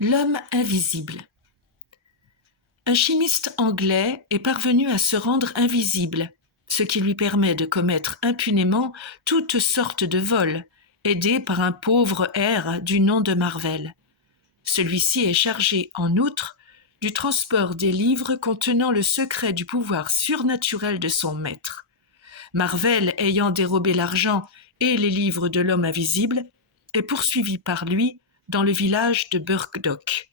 L'homme invisible. Un chimiste anglais est parvenu à se rendre invisible, ce qui lui permet de commettre impunément toutes sortes de vols, aidé par un pauvre hère du nom de Marvel. Celui-ci est chargé, en outre, du transport des livres contenant le secret du pouvoir surnaturel de son maître. Marvel, ayant dérobé l'argent et les livres de l'homme invisible, est poursuivi par lui dans le village de Burgdock.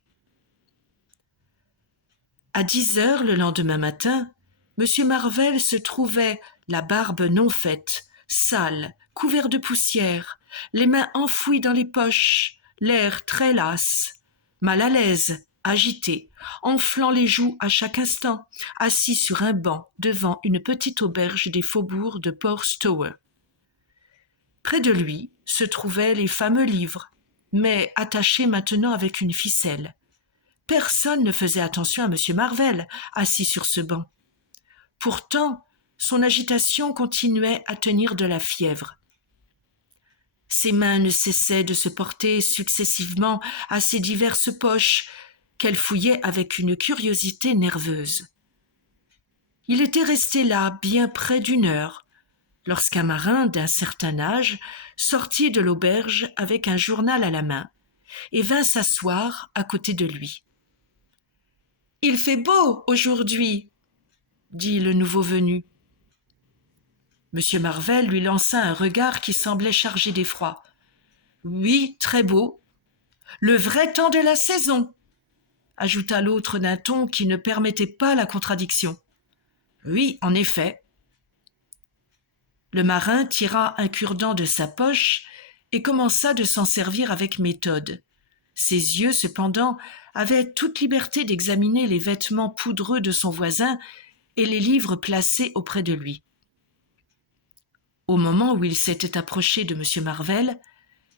À 10 heures le lendemain matin, M. Marvel se trouvait, la barbe non faite, sale, couvert de poussière, les mains enfouies dans les poches, l'air très las, mal à l'aise, agité, enflant les joues à chaque instant, assis sur un banc devant une petite auberge des faubourgs de Port Stour. Près de lui se trouvaient les fameux livres, mais attachés maintenant avec une ficelle. Personne ne faisait attention à M. Marvel, assis sur ce banc. Pourtant, son agitation continuait à tenir de la fièvre. Ses mains ne cessaient de se porter successivement à ses diverses poches, qu'elle fouillait avec une curiosité nerveuse. Il était resté là bien près d'1 heure, lorsqu'un marin d'un certain âge sortit de l'auberge avec un journal à la main et vint s'asseoir à côté de lui. « Il fait beau aujourd'hui !» dit le nouveau venu. M. Marvel lui lança un regard qui semblait chargé d'effroi. « Oui, très beau. Le vrai temps de la saison !» ajouta l'autre d'un ton qui ne permettait pas la contradiction. « Oui, en effet. » Le marin tira un cure-dent de sa poche et commença de s'en servir avec méthode. Ses yeux, cependant, avaient toute liberté d'examiner les vêtements poudreux de son voisin et les livres placés auprès de lui. Au moment où il s'était approché de M. Marvel,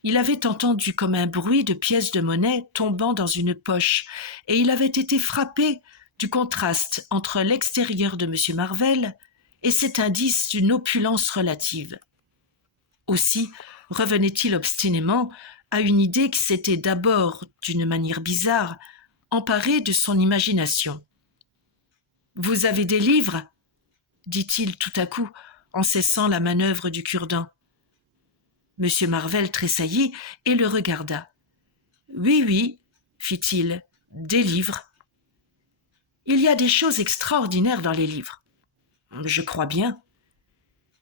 il avait entendu comme un bruit de pièces de monnaie tombant dans une poche, et il avait été frappé du contraste entre l'extérieur de M. Marvel et cet indice d'une opulence relative. Aussi revenait-il obstinément à une idée qui s'était d'abord, d'une manière bizarre, emparée de son imagination. « Vous avez des livres ?» dit-il tout à coup, en cessant la manœuvre du cure-dent. M. Marvel tressaillit et le regarda. « Oui, oui, fit-il, des livres. »« Il y a des choses extraordinaires dans les livres. »« Je crois bien.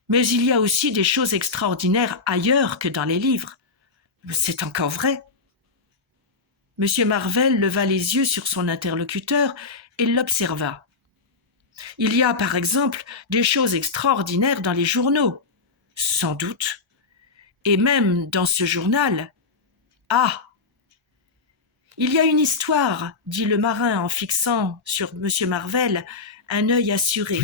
Mais il y a aussi des choses extraordinaires ailleurs que dans les livres. »« C'est encore vrai. » M. Marvel leva les yeux sur son interlocuteur et l'observa. « Il y a, par exemple, des choses extraordinaires dans les journaux. »« Sans doute. Et même dans ce journal. »« Ah ! Il y a une histoire, dit le marin en fixant sur M. Marvel un œil assuré.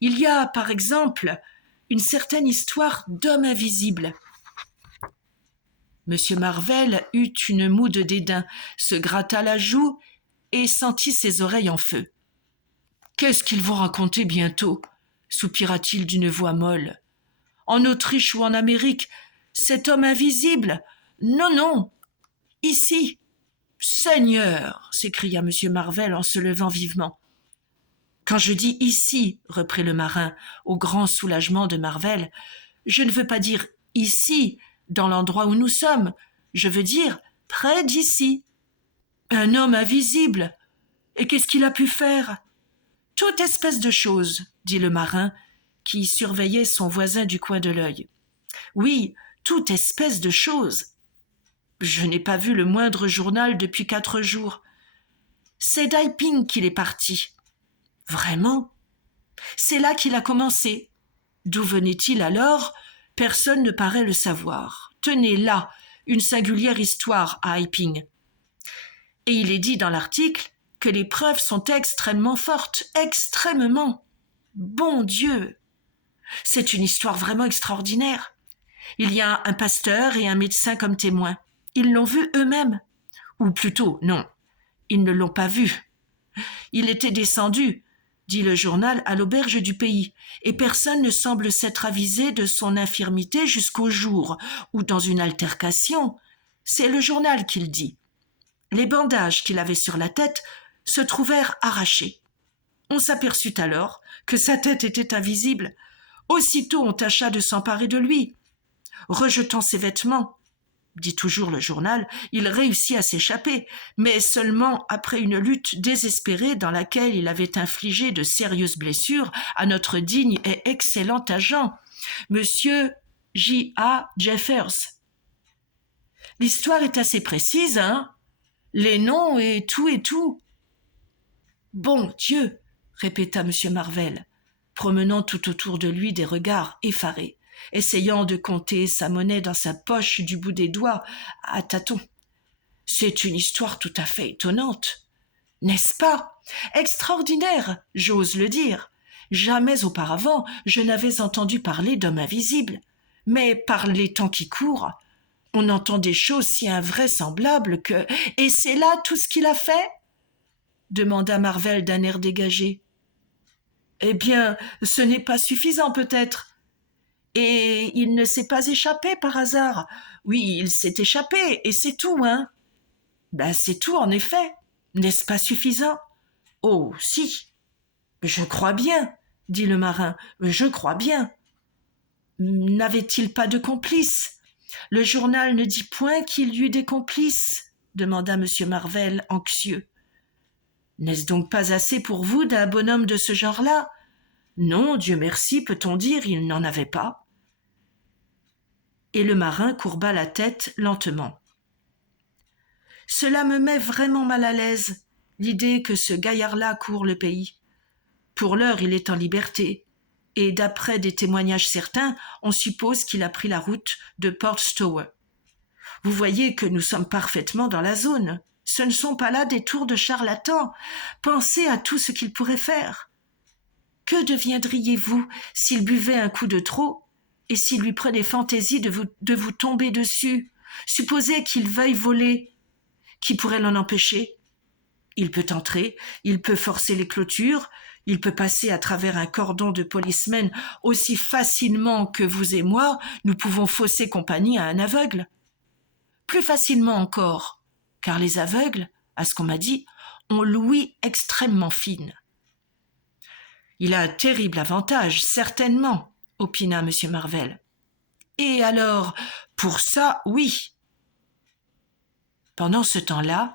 Il y a, par exemple, une certaine histoire d'homme invisible. » M. Marvel eut une moue de dédain, se gratta la joue et sentit ses oreilles en feu. « Qu'est-ce qu'ils vont raconter bientôt ?» soupira-t-il d'une voix molle. « En Autriche ou en Amérique, cet homme invisible ? Non, non, ici !»« Seigneur !» s'écria M. Marvel en se levant vivement. « Quand je dis ici, reprit le marin, au grand soulagement de Marvel, je ne veux pas dire ici, dans l'endroit où nous sommes, je veux dire près d'ici. Un homme invisible. Et qu'est-ce qu'il a pu faire ? Toute espèce de chose, dit le marin, qui surveillait son voisin du coin de l'œil. Oui, toute espèce de chose. Je n'ai pas vu le moindre journal depuis 4 jours. C'est d'Iping qu'il est parti. Vraiment ? C'est là qu'il a commencé. D'où venait-il alors ? Personne ne paraît le savoir. Tenez là, une singulière histoire à Iping. Et il est dit dans l'article que les preuves sont extrêmement fortes, extrêmement. Bon Dieu ! C'est une histoire vraiment extraordinaire. Il y a un pasteur et un médecin comme témoins. Ils l'ont vu eux-mêmes. Ou plutôt, non, ils ne l'ont pas vu. Il était descendu, dit le journal, à l'auberge du pays, et personne ne semble s'être avisé de son infirmité jusqu'au jour où, dans une altercation, c'est le journal qui le dit. Les bandages qu'il avait sur la tête se trouvèrent arrachés. On s'aperçut alors que sa tête était invisible. Aussitôt on tâcha de s'emparer de lui. Rejetant ses vêtements, dit toujours le journal, il réussit à s'échapper, mais seulement après une lutte désespérée dans laquelle il avait infligé de sérieuses blessures à notre digne et excellent agent, Monsieur J.A. Jeffers. L'histoire est assez précise, hein? Les noms et tout et tout. Bon Dieu, répéta M. Marvell, promenant tout autour de lui des regards effarés, essayant de compter sa monnaie dans sa poche du bout des doigts, à tâtons. C'est une histoire tout à fait étonnante, n'est-ce pas? Extraordinaire, j'ose le dire. Jamais auparavant je n'avais entendu parler d'homme invisible, mais par les temps qui courent, on entend des choses si invraisemblables que... Et c'est là tout ce qu'il a fait? Demanda Marvell d'un air dégagé. Eh bien, ce n'est pas suffisant peut-être. Et il ne s'est pas échappé par hasard. Oui, il s'est échappé, et c'est tout, hein? Ben, c'est tout, en effet. N'est-ce pas suffisant? Oh, si. Je crois bien, dit le marin, je crois bien. N'avait-il pas de complices? Le journal ne dit point qu'il y eut des complices, demanda M. Marvell, anxieux. N'est-ce donc pas assez pour vous d'un bonhomme de ce genre-là? Non, Dieu merci, peut-on dire, il n'en avait pas. Et le marin courba la tête lentement. Cela me met vraiment mal à l'aise, l'idée que ce gaillard-là court le pays. Pour l'heure, il est en liberté, et d'après des témoignages certains, on suppose qu'il a pris la route de Port Stour. Vous voyez que nous sommes parfaitement dans la zone. Ce ne sont pas là des tours de charlatans. Pensez à tout ce qu'il pourrait faire. Que deviendriez-vous s'il buvait un coup de trop et s'il lui prenait fantaisie de vous tomber dessus? Supposez qu'il veuille voler. Qui pourrait l'en empêcher? Il peut entrer, il peut forcer les clôtures, il peut passer à travers un cordon de policemen aussi facilement que vous et moi, nous pouvons fausser compagnie à un aveugle. Plus facilement encore, car les aveugles, à ce qu'on m'a dit, ont l'ouïe extrêmement fine. Il a un terrible avantage, certainement, opina M. Marvell. Et alors, pour ça, oui. Pendant ce temps-là,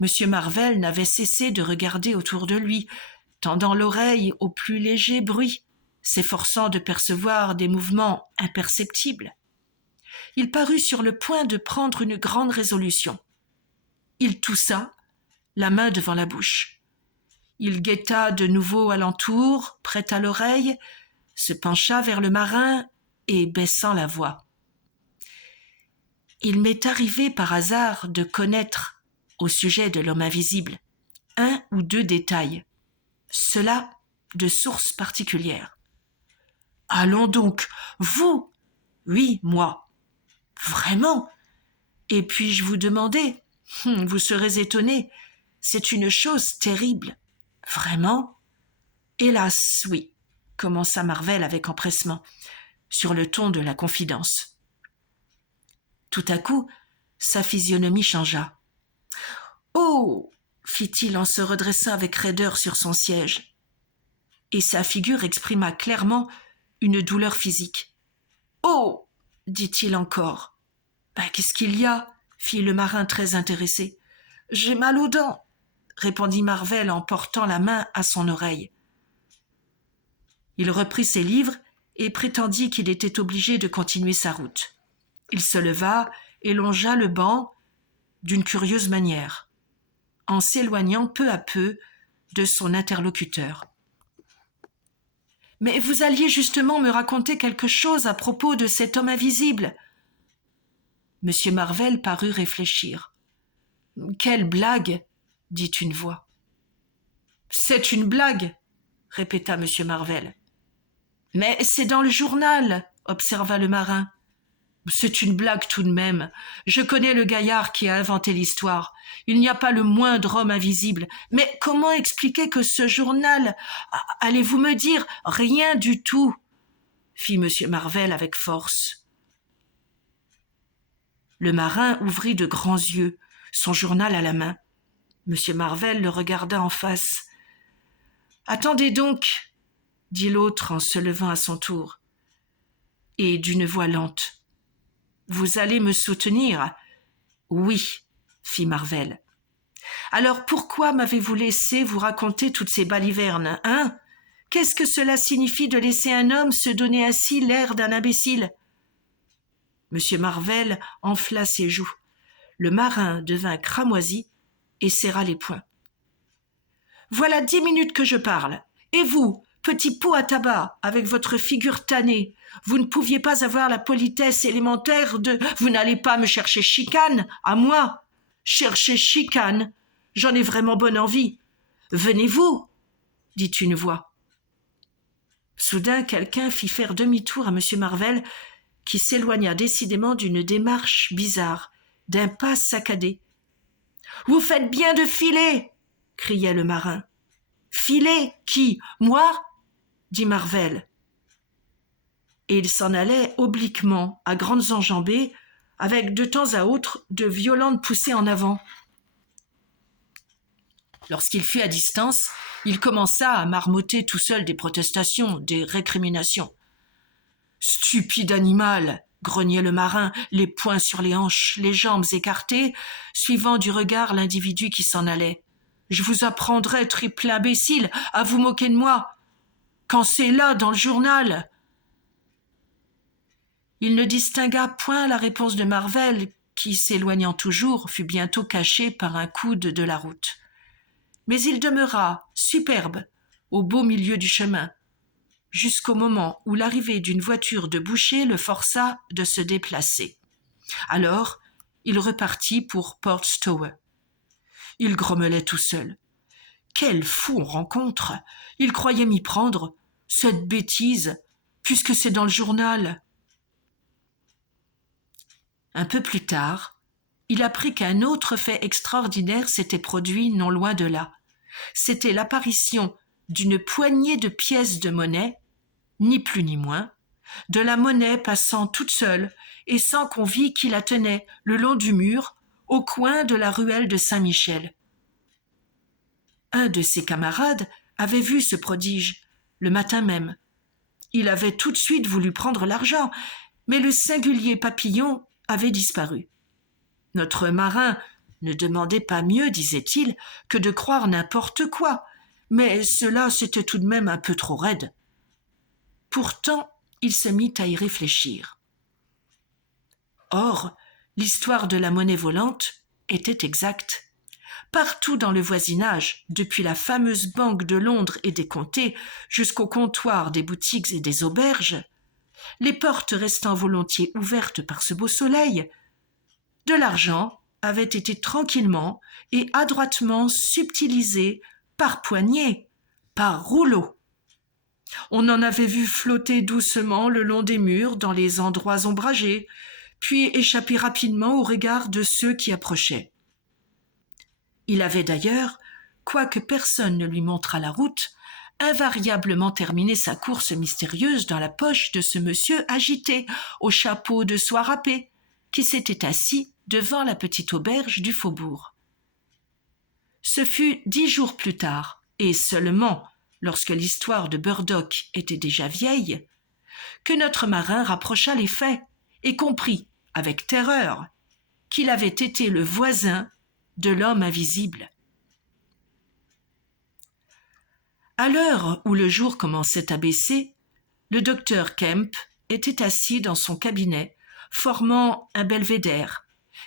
M. Marvell n'avait cessé de regarder autour de lui, tendant l'oreille au plus léger bruit, s'efforçant de percevoir des mouvements imperceptibles. Il parut sur le point de prendre une grande résolution. Il toussa, la main devant la bouche. Il guetta de nouveau alentour, prêt à l'oreille, se pencha vers le marin et baissant la voix. Il m'est arrivé par hasard de connaître, au sujet de l'homme invisible, 1 ou 2 détails, cela de source particulière. Allons donc, vous? Oui, moi. Vraiment? Et puis-je vous demander? Vous serez étonné, c'est une chose terrible. Vraiment? Hélas, oui, commença Marvell avec empressement, sur le ton de la confidence. Tout à coup, sa physionomie changea. Oh! Fit-il en se redressant avec raideur sur son siège. Et sa figure exprima clairement une douleur physique. Oh! Dit-il encore. Qu'est-ce qu'il y a? Fit le marin très intéressé. J'ai mal aux dents, répondit Marvell en portant la main à son oreille. Il reprit ses livres et prétendit qu'il était obligé de continuer sa route. Il se leva et longea le banc d'une curieuse manière, en s'éloignant peu à peu de son interlocuteur. « Mais vous alliez justement me raconter quelque chose à propos de cet homme invisible. » M. Marvell parut réfléchir. « Quelle blague !» dit une voix. « C'est une blague !» répéta M. Marvell. « Mais c'est dans le journal !» observa le marin. « C'est une blague tout de même. Je connais le gaillard qui a inventé l'histoire. Il n'y a pas le moindre homme invisible. Mais comment expliquer que ce journal... Allez-vous me dire rien du tout ?» fit M. Marvell avec force. Le marin ouvrit de grands yeux, son journal à la main. M. Marvel le regarda en face. « Attendez donc, dit l'autre en se levant à son tour, et d'une voix lente. « Vous allez me soutenir ?» « Oui, fit Marvel. « Alors pourquoi m'avez-vous laissé vous raconter toutes ces balivernes, hein ? Qu'est-ce que cela signifie de laisser un homme se donner ainsi l'air d'un imbécile ?» M. Marvel enfla ses joues. Le marin devint cramoisi et serra les poings. « Voilà 10 minutes que je parle. Et vous, petit pot à tabac, avec votre figure tannée, vous ne pouviez pas avoir la politesse élémentaire de... Vous n'allez pas me chercher chicane, à moi. Chercher chicane, j'en ai vraiment bonne envie. Venez-vous, dit une voix. Soudain, quelqu'un fit faire demi-tour à M. Marvel, qui s'éloigna décidément d'une démarche bizarre, d'un pas saccadé. « Vous faites bien de filer !» criait le marin. « Filer ? Qui ? Moi ?» dit Marvel. Et il s'en allait obliquement, à grandes enjambées, avec de temps à autre de violentes poussées en avant. Lorsqu'il fut à distance, il commença à marmotter tout seul des protestations, des récriminations. « Stupide animal !» grognait le marin, les poings sur les hanches, les jambes écartées, suivant du regard l'individu qui s'en allait. « Je vous apprendrai, triple imbécile, à vous moquer de moi, quand c'est là, dans le journal !» Il ne distingua point la réponse de Marvel, qui, s'éloignant toujours, fut bientôt caché par un coude de la route. Mais il demeura, superbe, au beau milieu du chemin, jusqu'au moment où l'arrivée d'une voiture de boucher le força de se déplacer. Alors, il repartit pour Port Stowe. Il grommelait tout seul. Quel fou on rencontre ! Il croyait m'y prendre, cette bêtise, puisque c'est dans le journal. Un peu plus tard, il apprit qu'un autre fait extraordinaire s'était produit non loin de là. C'était l'apparition d'une poignée de pièces de monnaie, ni plus ni moins, de la monnaie passant toute seule et sans qu'on vît qui la tenait le long du mur, au coin de la ruelle de Saint-Michel. Un de ses camarades avait vu ce prodige, le matin même. Il avait tout de suite voulu prendre l'argent, mais le singulier papillon avait disparu. Notre marin ne demandait pas mieux, disait-il, que de croire n'importe quoi, mais cela c'était tout de même un peu trop raide. Pourtant, il se mit à y réfléchir. Or, l'histoire de la monnaie volante était exacte. Partout dans le voisinage, depuis la fameuse banque de Londres et des comtés jusqu'au comptoir des boutiques et des auberges, les portes restant volontiers ouvertes par ce beau soleil, de l'argent avait été tranquillement et adroitement subtilisé par poignées, par rouleaux. On en avait vu flotter doucement le long des murs dans les endroits ombragés, puis échapper rapidement au regard de ceux qui approchaient. Il avait d'ailleurs, quoique personne ne lui montrât la route, invariablement terminé sa course mystérieuse dans la poche de ce monsieur agité, au chapeau de soie râpé, qui s'était assis devant la petite auberge du faubourg. Ce fut 10 jours plus tard, et seulement lorsque l'histoire de Burdock était déjà vieille, que notre marin rapprocha les faits et comprit, avec terreur, qu'il avait été le voisin de l'homme invisible. À l'heure où le jour commençait à baisser, le docteur Kemp était assis dans son cabinet, formant un belvédère,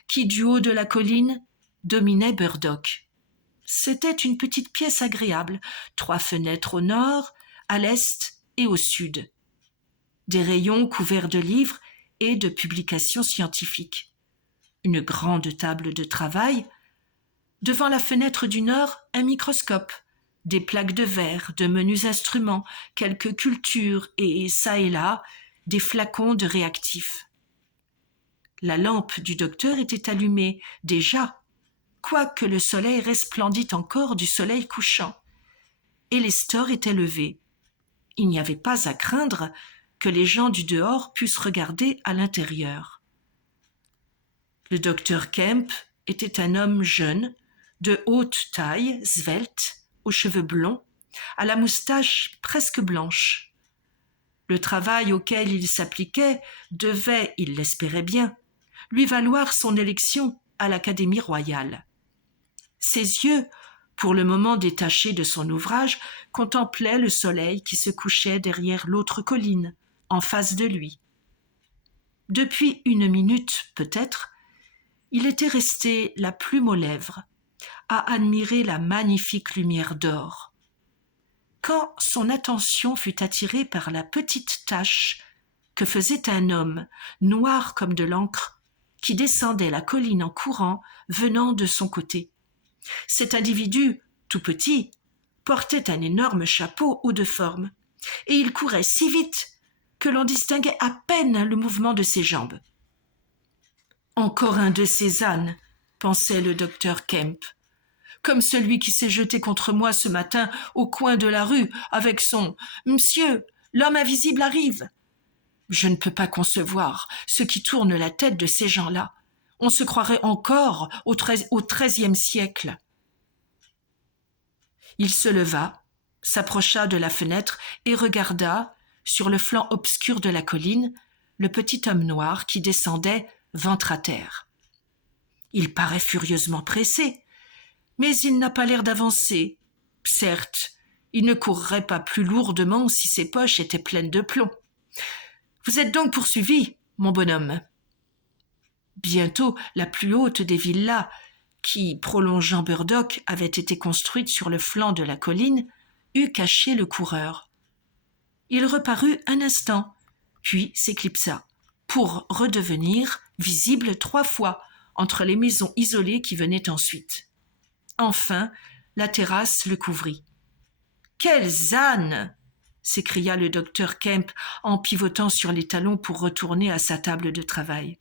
qui, du haut de la colline, dominait Burdock. C'était une petite pièce agréable, 3 fenêtres au nord, à l'est et au sud. Des rayons couverts de livres et de publications scientifiques. Une grande table de travail. Devant la fenêtre du nord, un microscope, des plaques de verre, de menus instruments, quelques cultures et, çà et là, des flacons de réactifs. La lampe du docteur était allumée, déjà, quoique le soleil resplendît encore du soleil couchant, et les stores étaient levés. Il n'y avait pas à craindre que les gens du dehors pussent regarder à l'intérieur. Le docteur Kemp était un homme jeune, de haute taille, svelte, aux cheveux blonds, à la moustache presque blanche. Le travail auquel il s'appliquait devait, il l'espérait bien, lui valoir son élection à l'Académie royale. Ses yeux, pour le moment détachés de son ouvrage, contemplaient le soleil qui se couchait derrière l'autre colline, en face de lui. Depuis 1 minute, peut-être, il était resté la plume aux lèvres, à admirer la magnifique lumière d'or. Quand son attention fut attirée par la petite tache que faisait un homme, noir comme de l'encre, qui descendait la colline en courant, venant de son côté. Cet individu, tout petit, portait un énorme chapeau haut de forme, et il courait si vite que l'on distinguait à peine le mouvement de ses jambes. « Encore un de ces ânes, » pensait le docteur Kemp, comme celui qui s'est jeté contre moi ce matin au coin de la rue avec son « Monsieur, l'homme invisible arrive !» Je ne peux pas concevoir ce qui tourne la tête de ces gens-là. On se croirait encore au XIIIe siècle. Il se leva, s'approcha de la fenêtre et regarda, sur le flanc obscur de la colline, le petit homme noir qui descendait ventre à terre. Il paraît furieusement pressé, mais il n'a pas l'air d'avancer. Certes, il ne courrait pas plus lourdement si ses poches étaient pleines de plomb. Vous êtes donc poursuivi, mon bonhomme. Bientôt, la plus haute des villas, qui, prolongeant Burdock, avait été construite sur le flanc de la colline, eut caché le coureur. Il reparut un instant, puis s'éclipsa, pour redevenir visible 3 fois entre les maisons isolées qui venaient ensuite. Enfin, la terrasse le couvrit. « Quels ânes !» s'écria le docteur Kemp en pivotant sur les talons pour retourner à sa table de travail.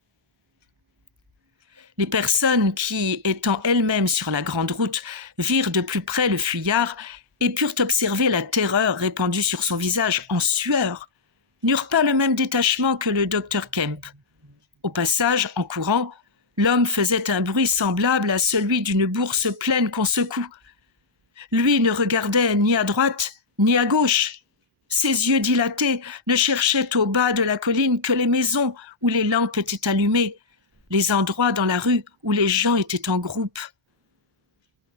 Les personnes qui, étant elles-mêmes sur la grande route, virent de plus près le fuyard et purent observer la terreur répandue sur son visage en sueur, n'eurent pas le même détachement que le docteur Kemp. Au passage, en courant, l'homme faisait un bruit semblable à celui d'une bourse pleine qu'on secoue. Lui ne regardait ni à droite ni à gauche. Ses yeux dilatés ne cherchaient au bas de la colline que les maisons où les lampes étaient allumées, les endroits dans la rue où les gens étaient en groupe.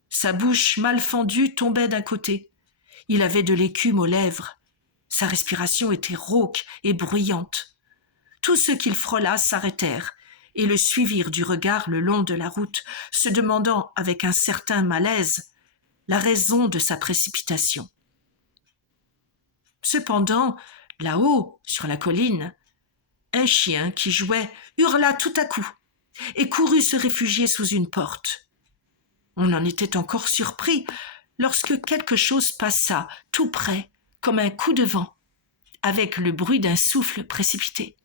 Sa bouche mal fendue tombait d'un côté. Il avait de l'écume aux lèvres. Sa respiration était rauque et bruyante. Tous ceux qu'il frôla s'arrêtèrent et le suivirent du regard le long de la route, se demandant avec un certain malaise la raison de sa précipitation. Cependant, là-haut, sur la colline, un chien qui jouait hurla tout à coup et courut se réfugier sous une porte. On en était encore surpris lorsque quelque chose passa tout près, comme un coup de vent, avec le bruit d'un souffle précipité.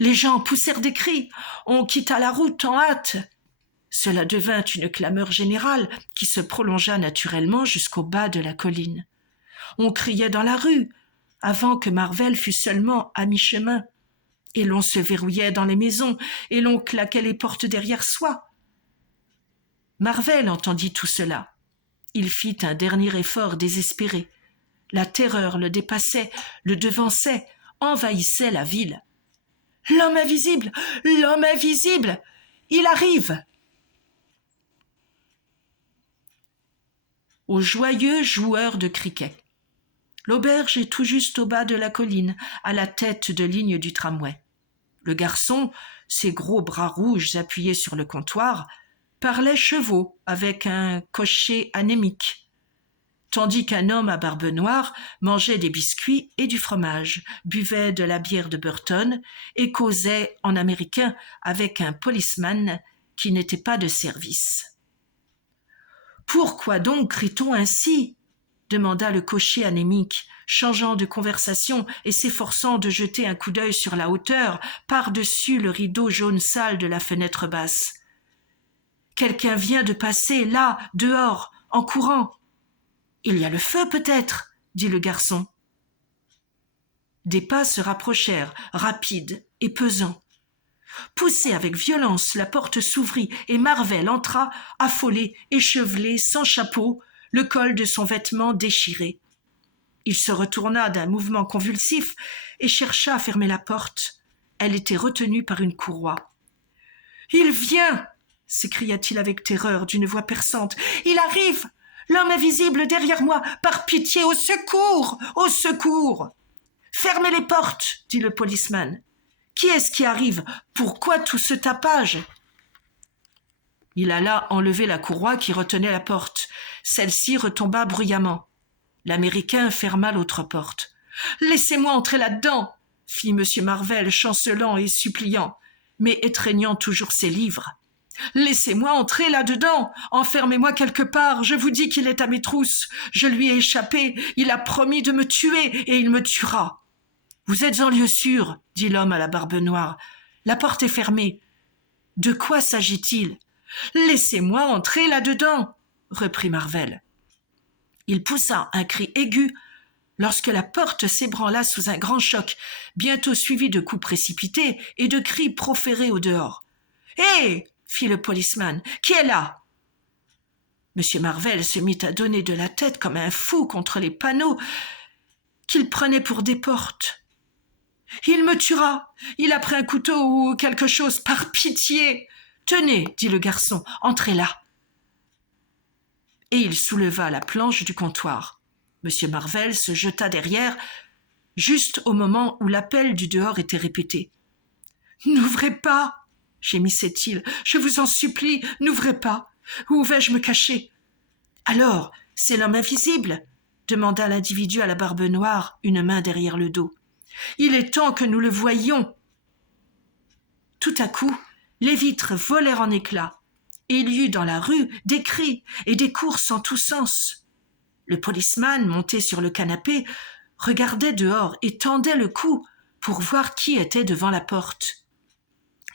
Les gens poussèrent des cris, on quitta la route en hâte. Cela devint une clameur générale qui se prolongea naturellement jusqu'au bas de la colline. On criait dans la rue, avant que Marvel fût seulement à mi-chemin, et l'on se verrouillait dans les maisons, et l'on claquait les portes derrière soi. Marvel entendit tout cela. Il fit un dernier effort désespéré. La terreur le dépassait, le devançait, envahissait la ville. « L'homme invisible! L'homme invisible! Il arrive !» Aux joyeux joueurs de cricket. L'auberge est tout juste au bas de la colline, à la tête de ligne du tramway. Le garçon, ses gros bras rouges appuyés sur le comptoir, parlait chevaux avec un cocher anémique, tandis qu'un homme à barbe noire mangeait des biscuits et du fromage, buvait de la bière de Burton et causait en américain avec un policeman qui n'était pas de service. « Pourquoi donc crie-t-on ainsi ?» demanda le cocher anémique, changeant de conversation et s'efforçant de jeter un coup d'œil sur la hauteur, par-dessus le rideau jaune sale de la fenêtre basse. « Quelqu'un vient de passer, là, dehors, en courant. »« Il y a le feu, peut-être » dit le garçon. Des pas se rapprochèrent, rapides et pesants. Poussée avec violence, la porte s'ouvrit et Marvel entra, affolé, échevelé, sans chapeau, le col de son vêtement déchiré. Il se retourna d'un mouvement convulsif et chercha à fermer la porte. Elle était retenue par une courroie. « Il vient !» s'écria-t-il avec terreur d'une voix perçante. « Il arrive ! L'homme invisible derrière moi! Par pitié, au secours! Au secours !»« Fermez les portes !» dit le policeman. « Qui est-ce qui arrive ? Pourquoi tout ce tapage ?» Il alla enlever la courroie qui retenait la porte. Celle-ci retomba bruyamment. L'Américain ferma l'autre porte. « Laissez-moi entrer là-dedans !» fit M. Marvel, chancelant et suppliant, mais étreignant toujours ses livres. « Laissez-moi entrer là-dedans! Enfermez-moi quelque part! Je vous dis qu'il est à mes trousses! Je lui ai échappé! Il a promis de me tuer et il me tuera! » « Vous êtes en lieu sûr, » dit l'homme à la barbe noire. « La porte est fermée. »« De quoi s'agit-il ?»« Laissez-moi entrer là-dedans » reprit Marvel. Il poussa un cri aigu lorsque la porte s'ébranla sous un grand choc, bientôt suivi de coups précipités et de cris proférés au dehors. « Hé !» fit le policeman. « Qui est là ?» M. Marvel se mit à donner de la tête comme un fou contre les panneaux qu'il prenait pour des portes. « Il me tuera. Il a pris un couteau ou quelque chose. Par pitié !»« Tenez, dit le garçon, entrez là. » Et il souleva la planche du comptoir. M. Marvel se jeta derrière, juste au moment où l'appel du dehors était répété. « N'ouvrez pas !» gémissait-il. « Je vous en supplie, n'ouvrez pas. Où vais-je me cacher ?»« Alors, c'est l'homme invisible ?» demanda l'individu à la barbe noire, une main derrière le dos. « Il est temps que nous le voyions. » Tout à coup, les vitres volèrent en éclats, et il y eut dans la rue des cris et des courses en tous sens. Le policeman, monté sur le canapé, regardait dehors et tendait le cou pour voir qui était devant la porte.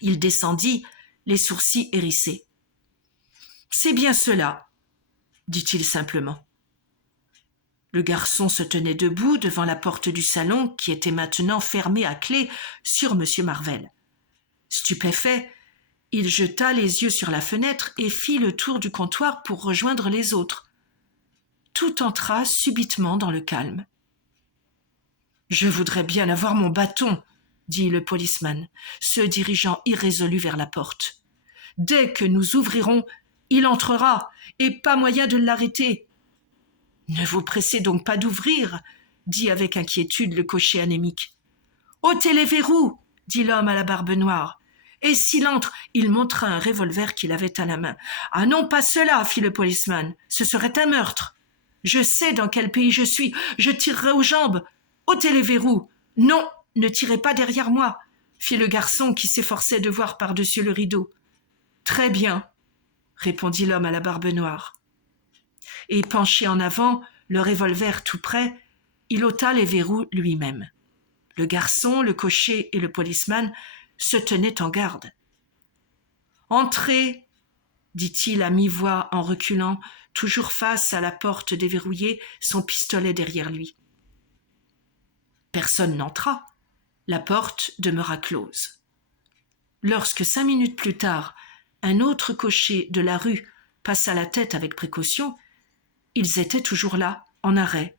Il descendit, les sourcils hérissés. « C'est bien cela, » dit-il simplement. Le garçon se tenait debout devant la porte du salon qui était maintenant fermée à clé sur M. Marvel. Stupéfait, il jeta les yeux sur la fenêtre et fit le tour du comptoir pour rejoindre les autres. Tout entra subitement dans le calme. « Je voudrais bien avoir mon bâton, » dit le policeman, se dirigeant irrésolu vers la porte. « Dès que nous ouvrirons, il entrera, et pas moyen de l'arrêter. » « Ne vous pressez donc pas d'ouvrir, » dit avec inquiétude le cocher anémique. « Ôtez les verrous, » dit l'homme à la barbe noire. « Et s'il entre, il montra un revolver qu'il avait à la main. »« Ah non, pas cela, » fit le policeman. « Ce serait un meurtre. Je sais dans quel pays je suis. Je tirerai aux jambes. Ôtez les verrous. »« Non, ne tirez pas derrière moi, » fit le garçon qui s'efforçait de voir par-dessus le rideau. « Très bien, » répondit l'homme à la barbe noire. Et penché en avant, le revolver tout près, il ôta les verrous lui-même. Le garçon, le cocher et le policeman se tenaient en garde. « Entrez !» dit-il à mi-voix en reculant, toujours face à la porte déverrouillée, son pistolet derrière lui. Personne n'entra. La porte demeura close. Lorsque 5 minutes plus tard, un autre cocher de la rue passa la tête avec précaution, ils étaient toujours là, en arrêt.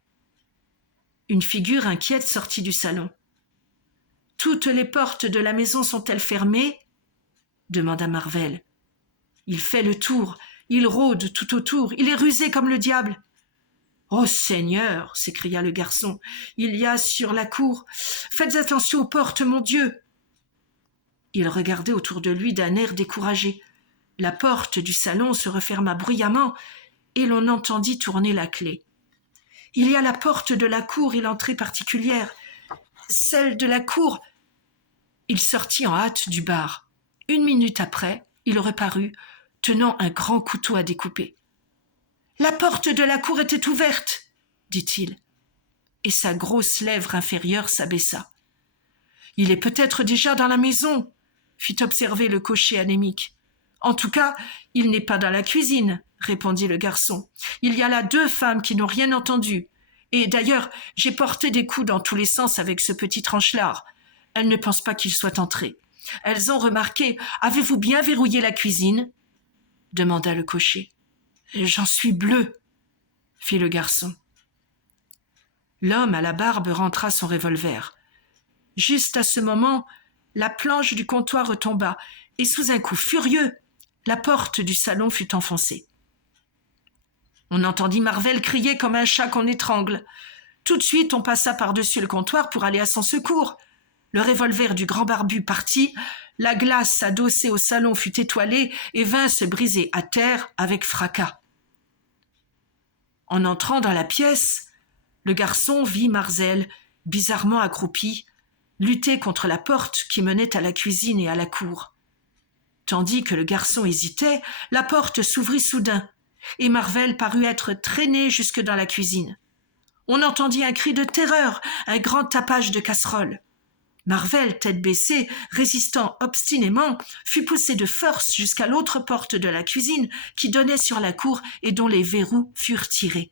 Une figure inquiète sortit du salon. « Toutes les portes de la maison sont-elles fermées ?» demanda Marvel. « Il fait le tour, il rôde tout autour, il est rusé comme le diable. »« Oh Seigneur !» s'écria le garçon. « Il y a sur la cour. Faites attention aux portes, mon Dieu !» Il regardait autour de lui d'un air découragé. La porte du salon se referma bruyamment et l'on entendit tourner la clé. « Il y a la porte de la cour et l'entrée particulière. Celle de la cour. » Il sortit en hâte du bar. 1 minute après, il reparut, tenant un grand couteau à découper. « La porte de la cour était ouverte, » dit-il, et sa grosse lèvre inférieure s'abaissa. « Il est peut-être déjà dans la maison, » fit observer le cocher anémique. « En tout cas, il n'est pas dans la cuisine, » répondit le garçon. « Il y a là 2 femmes qui n'ont rien entendu. Et d'ailleurs, j'ai porté des coups dans tous les sens avec ce petit tranchelard. Elle ne pense pas qu'il soit entré. Elles ont remarqué. Avez-vous bien verrouillé la cuisine ?» demanda le cocher. « J'en suis bleu, » fit le garçon. L'homme à la barbe rentra son revolver. Juste à ce moment, la planche du comptoir retomba et sous un coup furieux, la porte du salon fut enfoncée. On entendit Marvel crier comme un chat qu'on étrangle. Tout de suite, on passa par-dessus le comptoir pour aller à son secours. Le revolver du grand barbu partit, la glace adossée au salon fut étoilée et vint se briser à terre avec fracas. En entrant dans la pièce, le garçon vit Marzel, bizarrement accroupi, lutter contre la porte qui menait à la cuisine et à la cour. Tandis que le garçon hésitait, la porte s'ouvrit soudain, et Marvel parut être traîné jusque dans la cuisine. On entendit un cri de terreur, un grand tapage de casserole. Marvel, tête baissée, résistant obstinément, fut poussé de force jusqu'à l'autre porte de la cuisine qui donnait sur la cour et dont les verrous furent tirés.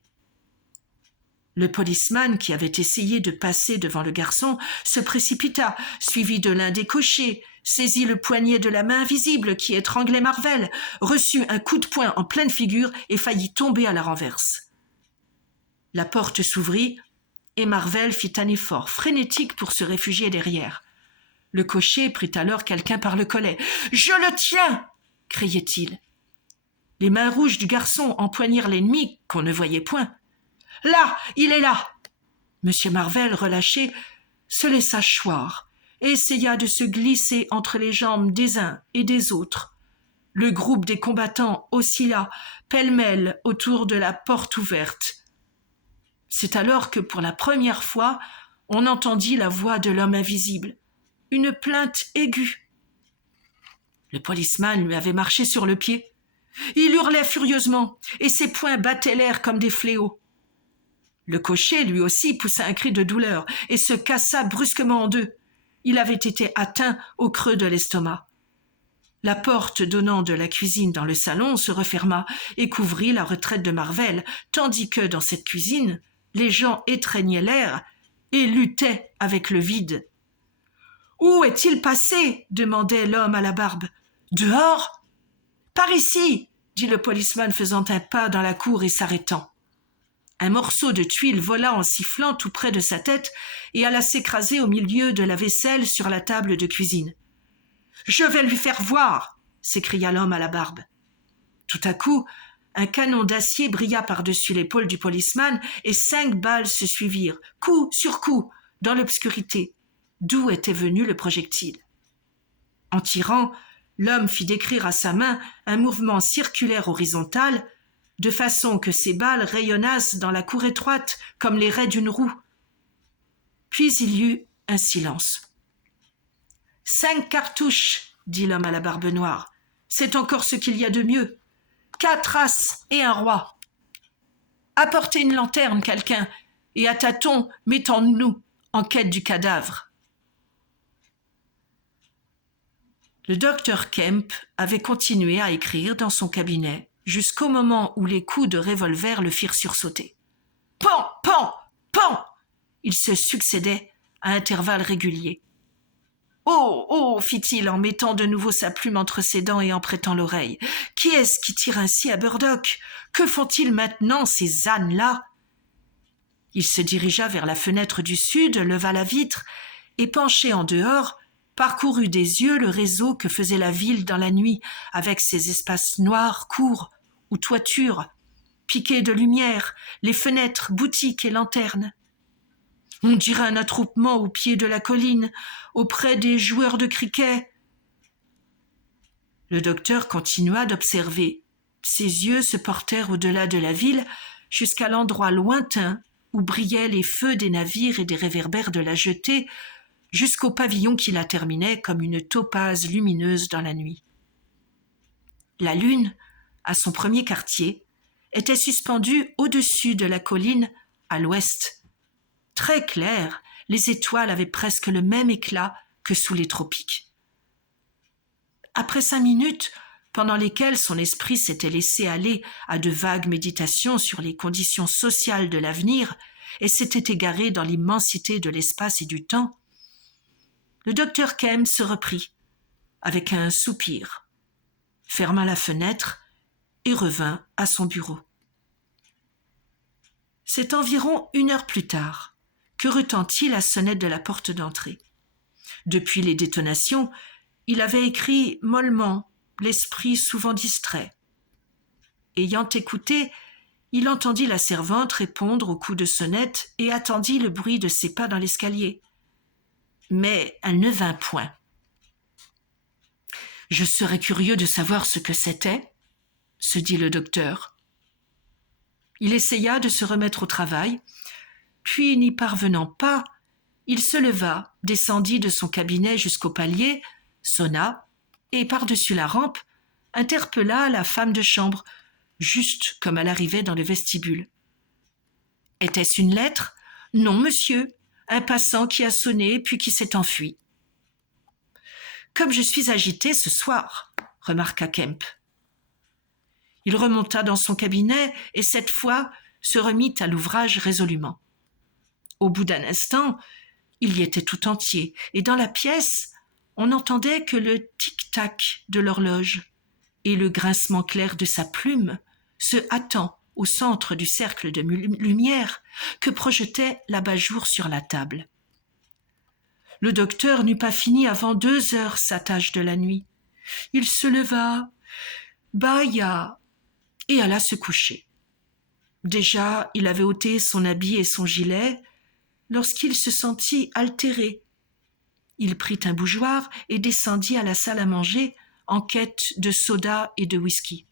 Le policeman qui avait essayé de passer devant le garçon se précipita, suivi de l'un des cochers, saisit le poignet de la main invisible qui étranglait Marvel, reçut un coup de poing en pleine figure et faillit tomber à la renverse. La porte s'ouvrit et Marvel fit un effort frénétique pour se réfugier derrière. Le cocher prit alors quelqu'un par le collet. « Je le tiens !» criait-il. Les mains rouges du garçon empoignirent l'ennemi qu'on ne voyait point. « Là, il est là !» Monsieur Marvel, relâché, se laissa choir et essaya de se glisser entre les jambes des uns et des autres. Le groupe des combattants oscilla pêle-mêle autour de la porte ouverte. C'est alors que, pour la première fois, on entendit la voix de l'homme invisible, une plainte aiguë. Le policeman lui avait marché sur le pied. Il hurlait furieusement, et ses poings battaient l'air comme des fléaux. Le cocher, lui aussi, poussa un cri de douleur et se cassa brusquement en deux. Il avait été atteint au creux de l'estomac. La porte donnant de la cuisine dans le salon se referma et couvrit la retraite de Marvel, tandis que, dans cette cuisine, les gens étreignaient l'air et luttaient avec le vide. « Où est-il passé ?» demandait l'homme à la barbe. « Dehors ?»« Par ici !» dit le policeman faisant un pas dans la cour et s'arrêtant. Un morceau de tuile vola en sifflant tout près de sa tête et alla s'écraser au milieu de la vaisselle sur la table de cuisine. « Je vais lui faire voir !» s'écria l'homme à la barbe. Tout à coup, un canon d'acier brilla par-dessus l'épaule du policeman et 5 balles se suivirent, coup sur coup, dans l'obscurité, d'où était venu le projectile. En tirant, l'homme fit décrire à sa main un mouvement circulaire horizontal, de façon que ces balles rayonnassent dans la cour étroite comme les raies d'une roue. Puis il y eut un silence. « 5 cartouches, dit l'homme à la barbe noire. C'est encore ce qu'il y a de mieux. 4 as et un roi. Apportez une lanterne, quelqu'un, et à tâtons, mettons-nous en quête du cadavre. » Le docteur Kemp avait continué à écrire dans son cabinet jusqu'au moment où les coups de revolver le firent sursauter. « Pan, pan, pan !» Il se succédait à intervalles réguliers. « Oh, oh !» fit-il en mettant de nouveau sa plume entre ses dents et en prêtant l'oreille. « Qui est-ce qui tire ainsi à Burdock ? Que font-ils maintenant, ces ânes-là » Il se dirigea vers la fenêtre du sud, leva la vitre et, penché en dehors, parcourut des yeux le réseau que faisait la ville dans la nuit, avec ses espaces noirs, courts ou toitures, piqués de lumière, les fenêtres, boutiques et lanternes. On dirait un attroupement au pied de la colline, auprès des joueurs de cricket. Le docteur continua d'observer. Ses yeux se portèrent au-delà de la ville, jusqu'à l'endroit lointain où brillaient les feux des navires et des réverbères de la jetée, jusqu'au pavillon qui la terminait comme une topaze lumineuse dans la nuit. La lune, à son premier quartier, était suspendue au-dessus de la colline à l'ouest. Très claire, les étoiles avaient presque le même éclat que sous les tropiques. Après 5 minutes, pendant lesquelles son esprit s'était laissé aller à de vagues méditations sur les conditions sociales de l'avenir et s'était égaré dans l'immensité de l'espace et du temps, le docteur Kemp se reprit, avec un soupir, ferma la fenêtre et revint à son bureau. C'est environ 1 heure plus tard que retentit la sonnette de la porte d'entrée. Depuis les détonations, il avait écrit mollement, l'esprit souvent distrait. Ayant écouté, il entendit la servante répondre au coup de sonnette et attendit le bruit de ses pas dans l'escalier. Mais elle ne vint point. « Je serais curieux de savoir ce que c'était, » se dit le docteur. Il essaya de se remettre au travail, puis n'y parvenant pas, il se leva, descendit de son cabinet jusqu'au palier, sonna, et par-dessus la rampe, interpella la femme de chambre, juste comme elle arrivait dans le vestibule. « Était-ce une lettre ? » ?»« Non, monsieur, un passant qui a sonné puis qui s'est enfui. »« Comme je suis agité ce soir, » remarqua Kemp. Il remonta dans son cabinet et cette fois se remit à l'ouvrage résolument. Au bout d'un instant, il y était tout entier, et dans la pièce, on n'entendait que le tic-tac de l'horloge et le grincement clair de sa plume se hâtant au centre du cercle de lumière que projetait l'abat-jour sur la table. Le docteur n'eut pas fini avant 2 heures sa tâche de la nuit. Il se leva, bâilla et alla se coucher. Déjà, il avait ôté son habit et son gilet lorsqu'il se sentit altéré. Il prit un bougeoir et descendit à la salle à manger en quête de soda et de whisky.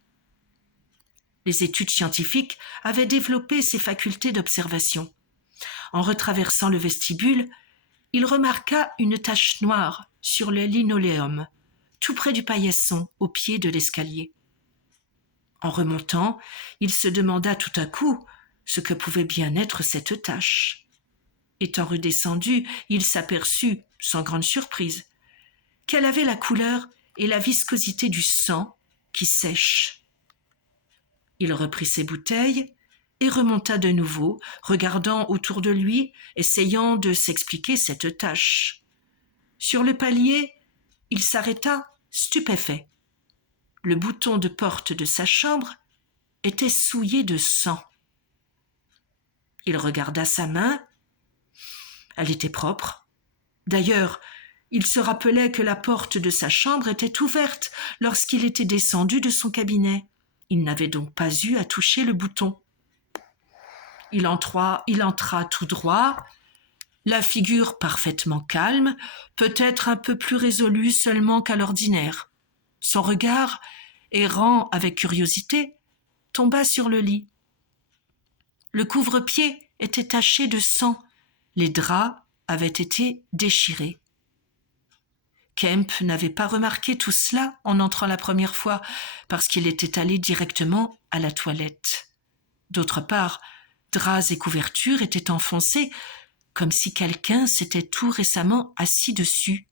Les études scientifiques avaient développé ses facultés d'observation. En retraversant le vestibule, il remarqua une tache noire sur le linoléum, tout près du paillasson, au pied de l'escalier. En remontant, il se demanda tout à coup ce que pouvait bien être cette tache. Étant redescendu, il s'aperçut, sans grande surprise, qu'elle avait la couleur et la viscosité du sang qui sèche. Il reprit ses bouteilles et remonta de nouveau, regardant autour de lui, essayant de s'expliquer cette tache. Sur le palier, il s'arrêta, stupéfait. Le bouton de porte de sa chambre était souillé de sang. Il regarda sa main. Elle était propre. D'ailleurs, il se rappelait que la porte de sa chambre était ouverte lorsqu'il était descendu de son cabinet. Il n'avait donc pas eu à toucher le bouton. Il entra tout droit, la figure parfaitement calme, peut-être un peu plus résolue seulement qu'à l'ordinaire. Son regard, errant avec curiosité, tomba sur le lit. Le couvre-pied était taché de sang, les draps avaient été déchirés. Kemp n'avait pas remarqué tout cela en entrant la première fois, parce qu'il était allé directement à la toilette. D'autre part, draps et couvertures étaient enfoncés, comme si quelqu'un s'était tout récemment assis dessus.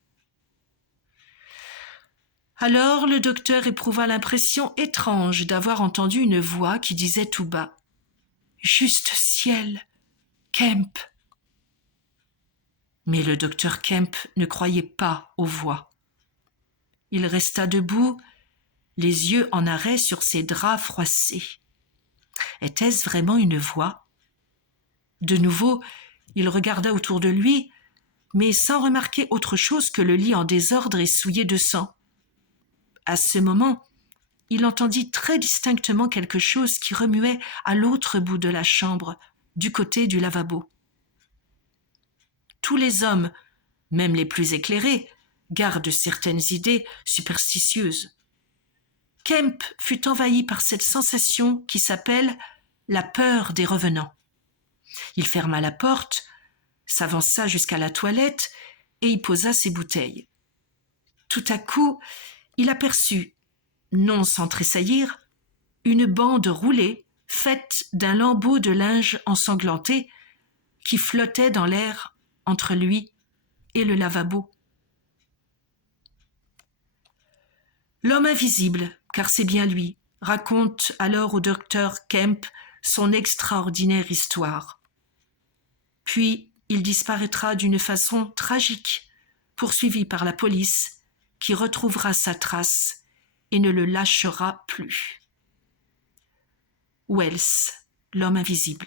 Alors le docteur éprouva l'impression étrange d'avoir entendu une voix qui disait tout bas « Juste ciel, Kemp !» Mais le docteur Kemp ne croyait pas aux voix. Il resta debout, les yeux en arrêt sur ses draps froissés. Était-ce vraiment une voix ? De nouveau, il regarda autour de lui, mais sans remarquer autre chose que le lit en désordre et souillé de sang. À ce moment, il entendit très distinctement quelque chose qui remuait à l'autre bout de la chambre, du côté du lavabo. Tous les hommes, même les plus éclairés, gardent certaines idées superstitieuses. Kemp fut envahi par cette sensation qui s'appelle la peur des revenants. Il ferma la porte, s'avança jusqu'à la toilette et y posa ses bouteilles. Tout à coup, il aperçut, non sans tressaillir, une bande roulée faite d'un lambeau de linge ensanglanté qui flottait dans l'air entre lui et le lavabo. L'homme invisible, car c'est bien lui, raconte alors au docteur Kemp son extraordinaire histoire. Puis il disparaîtra d'une façon tragique, poursuivi par la police, qui retrouvera sa trace et ne le lâchera plus. Wells, l'homme invisible.